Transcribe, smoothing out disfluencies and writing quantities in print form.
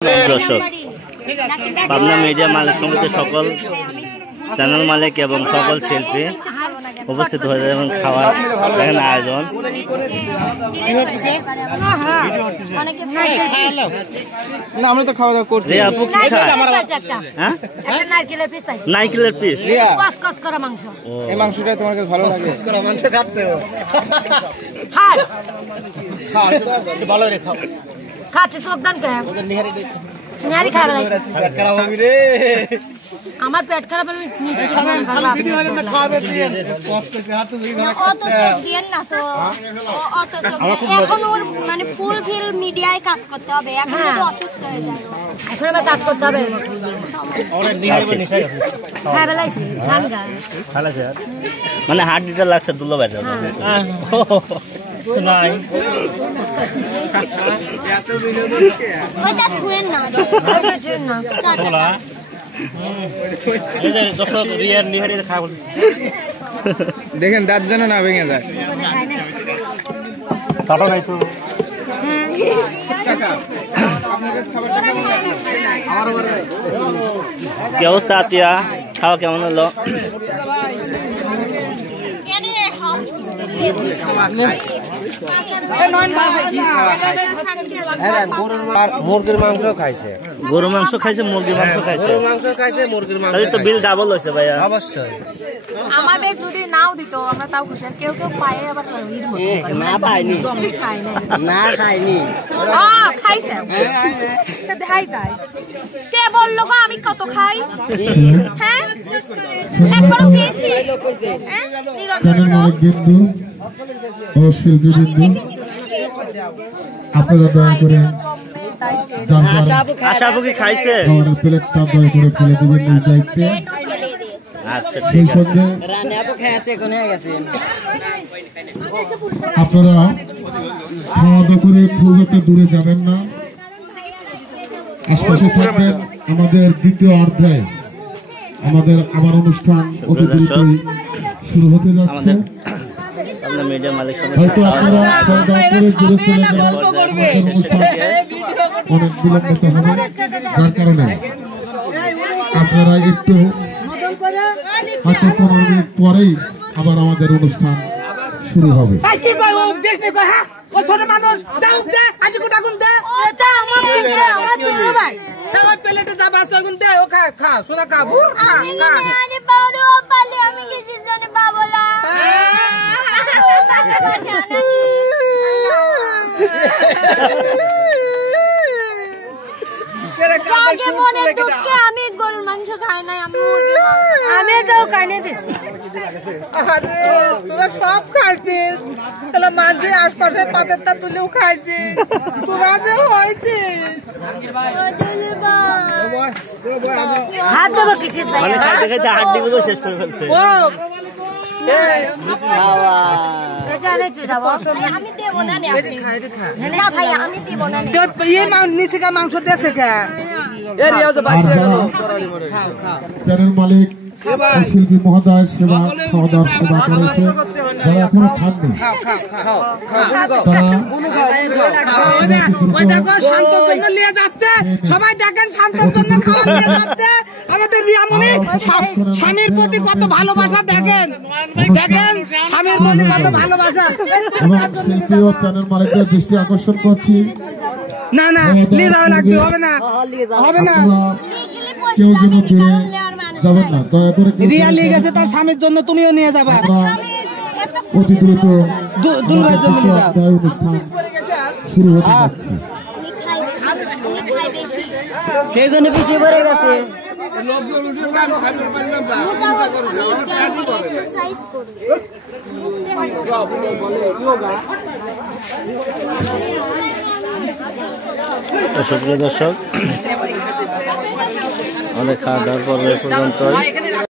দর্শক পাবনা মিডিয়া মালিক সমিতির সকল চ্যানেল মালিক এবং সকল শিল্পী উপস্থিত হয়ে এবং খাওয়ার এখানে আয়োজন। আমরা তো খাওয়া দাওয়া করছি। নারকেলের পিস, এই মাংসটা তোমার কাছে ভালো লাগে? মাংস খাচ্ছে ভালো রে খাও। খাচ্ছে যোগদান কে নিহারি খাবে আমার পেট খারাপ হলে এখন ওর মানে ফুল ফিল মিডিয়ায় কাজ করতে হবে, এখন অসুস্থ হয়ে যায়, এখন আবার কাজ করতে হবে। মানে হাড্ডিটা লাগছে দুলো বাইরে শোনাই দেখেন দাঁত যেন না ভেঙে যায়। কি অবস্থা আতিয়া, খাওয়া কেমন হলো? মুরগির মাংস খাইছে, গরু মাংস খাইছে, মুরগির মাংস খাইছে, মুরগির মাংস। তো বিল ডাবল হয়েছে ভাইয়া। অবশ্যই আমাদের যদি নাও দিত আমরা তাও খুশি, কেউ কেউ পায় আবার না পাইনি, না খাইনি, খাইছে দেখাই তাই। কে বললো গো আমি কত খাই? হ্যাঁ একবার চেয়েছি ও শিল্পীবৃন্দ, আপনারা দয়া করে আশাবুকি খাইছে, প্লেটটা দয়া করে ফেলে দেবেন এই দায়িত্বে। আচ্ছা সেই সঙ্গে আপনারা খাওয়া দাওয়া করে খুব একটা দূরে যাবেন না, আশপাশে থাকবেন। আমাদের দ্বিতীয় অধ্যায় আমাদের আবার অনুষ্ঠান অতি দ্রুতই শুরু হতে যাচ্ছে। হয়তো আপনারা খাওয়া দাওয়া করে দূরে চলে যাওয়ার অনুষ্ঠান অনেক বিলম্বিত হবে, যার কারণে আপনারা একটু হয়তো 15 মিনিট পরেই আবার আমাদের অনুষ্ঠান শুরু হবে। আমি গরুর মাংস খাই নাই, আমি এটাও কানে দিচ্ছি। তোরা সব খাইছিস, তাহলে মানুষের আশপাশের পাতেরটা তুলেও খাইছিস, তোরা যে হয়েছে হাত দেবো কিছু খাইতে খাইতে হাড্ডি গুলো শেষ করে ফেলছে। মাংস চ্যানেল মালিক শিল্পী মহোদয় সেবা খাওয়া দাওয়ার সেবা করেছে, যারা এখনো খাননি সবাই দেখেন শান্তর জন্য খাওয়া নিয়ে যাচ্ছে। আমাদের রিয়ামণি স্বামীর প্রতি কত ভালোবাসা, দেখেন দেখেন স্বামীর প্রতি কত ভালোবাসা। এবং শিল্পী ও চ্যানেল মালিকদের দৃষ্টি আকর্ষণ করছি, না না নিয়ে যাওয়া লাগবে, হবে না হবে না, কেউ যেন দূরে যাবেন না, দয়া করে। রিয়া নিয়ে গেছে তার স্বামীর জন্য, তুমিও নিয়ে যাবা। অতি দ্রুত অনুষ্ঠান শুরু হতে যাচ্ছে, সেই জন্য পিছিয়ে পড়ে গেছে। সুপ্রিয় দর্শক, অনেক খাওয়া দাওয়ার পর্ব পর্যন্ত